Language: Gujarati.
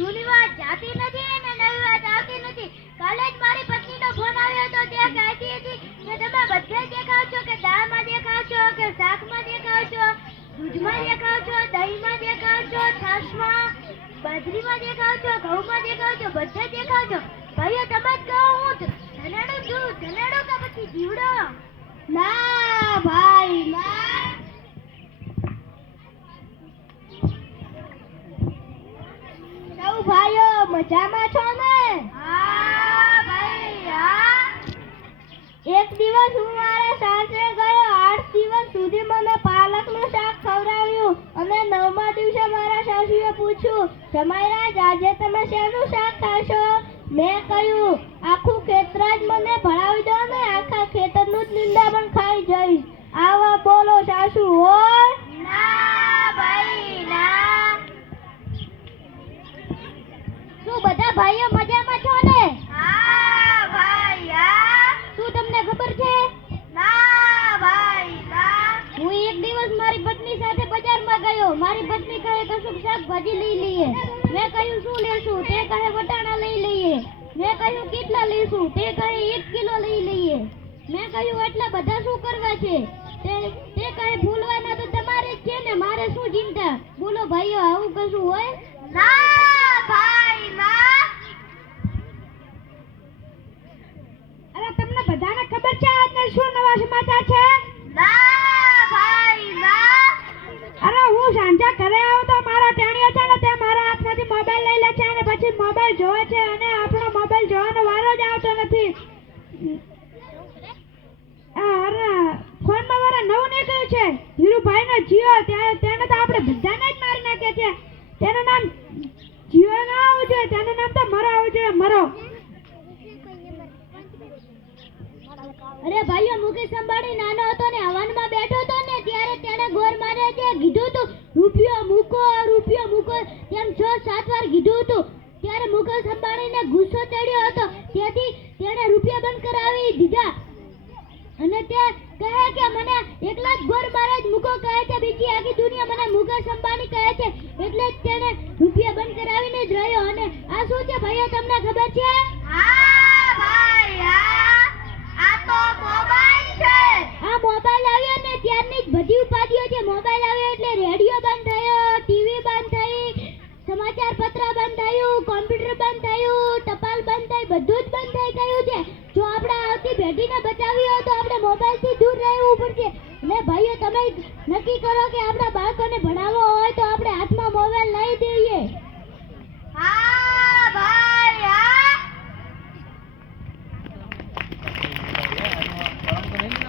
જૂની વાત જાતી નથી ને નવી વાત આવતી નથી. કાલે જ મારી પત્નીનો ફોન આવ્યો હતો. તે કહેતી હતી કે તમે બધે દેખાવ છો, કે દાળમાં દેખાવ છો, કે શાકમાં દેખાવ છો, દૂધમાં દેખાવ છો, દહીંમાં દેખાવ છો, છાશમાં, બાજરીમાં દેખાવ છો, ઘઉંમાં દેખાવ છો, બધે દેખાવ છો. ભાઈઓ તમે જ કહો, હું ધનેડું છું, ધનેડું કે પછી જીવડો? ના ભાઈ ના. સૌ ભાઈઓ મજામાં છો ને? હા ભાઈ હા. એક દિવસ હું મારા સાસરે ગયો. 8 દિવસ સુધી મને પાલકનું શાક ખવડાવ્યું અને 9મા દિવસે મારા સાસુએ પૂછ્યું, જમાઈરાજ આજે તમે શેનું શાક ખાશો? મેં કહ્યું, આખું ખેતર જ મને ભણાવી દો ને, આખા ખેતરનું જ નિંદામણ ખાઈ જઈશ. આવા બોલો સાસુ હોય? ના ભાઈ ના. શું બધા ભાઈઓ મજામાં છો ને? હા ભાઈ હા. શું તમને ખબર છે? ના ભાઈ ના. હું એક દિવસ મારી પત્ની સાથે બજારમાં ગયો. મારી પત્ની કહે કશુંક શાકભાજી લઈ લઈએ. મેં કહ્યું શું લેશું? તે કહે વટાણા લઈ લઈએ. મેં કહ્યું કેટલા લઈશું? તે કહે 1 કિલો લઈ લઈએ. મેં કહ્યું એટલા બધા શું કરવા છે? તે કહે ભૂલવાના તો તમારે જ છે ને, મારે શું ચિંતા? બોલો ભાઈઓ આવું કશું હોય? ના ભાઈ ના. અરે તમને બધાને ખબર છે આજના શું નવા સમાચાર છે? ના ભાઈ ના. અરે હું સાંજે ઘરે આવ્યો તો મારા ટેણીઓ છે ને તે મારા હાથમાંથી મોબાઈલ લઈ લે છે અને પછી મોબાઈલ જોવે છે અને આપણો મોબાઈલ જોવાનો વારો જ આવતો નથી. અરે ફોનમાં મારા નવું નીકળ્યું છે ધીરુભાઈનો જીઓ. તેને તો આપણે બધાને જ મારી નાખે છે. તેનું નામ જીઓ ના આવવું જોઈએ, તેનું નામ તો મરો આવવું જોઈએ, મરો. અરે ભાઈઓ મુકેશ અંબાણી નાનો હતો ને હવનમાં બેઠો હતો ને ત્યારે તેણે ગોર માર્યા છે. કીધું હતું રૂપિયો મૂકો તેમ 6-7 વાર કીધું હતું. ત્યારે મુકેશ અંબાણીને ગુસ્સો ચડ્યો હતો. તેથી તેણે રૂપિયા બંધ કરાવી દીધા અને તે કહે કે મને એકલા જ ગોર મારે જ મૂકો કહે છે, બીજી આખી દુનિયા મને મુકેશ અંબાણી કહે છે. એટલે જ તેણે રૂપિયા બંધ કરાવીને જ રહ્યો. અને આ શું છે ભાઈઓ તમને ખબર છે? હા ભાઈ હા. આ તો મોબાઈલ છે. આ મોબાઈલ આવ્યો ને ત્યારની જ બધી ઉપાધિઓ છે. મોબાઈલ આવ્યો એટલે રેડિયો બંધ થયો, ટીવી બંધ થઈ, સમાચાર પત્ર બંધ થયું, કોમ્પ્યુટર બંધ થયું, ટપાલ બંધ થઈ, બધું જ બંધ થઈ ગયું છે. જો આપણે આવતી પેઢીને બચાવવી હોય તો આપણે મોબાઈલથી દૂર રહેવું પડશે. ને ભાઈઓ તમે નક્કી કરો કે આપણા બાળકોને ભણાવવો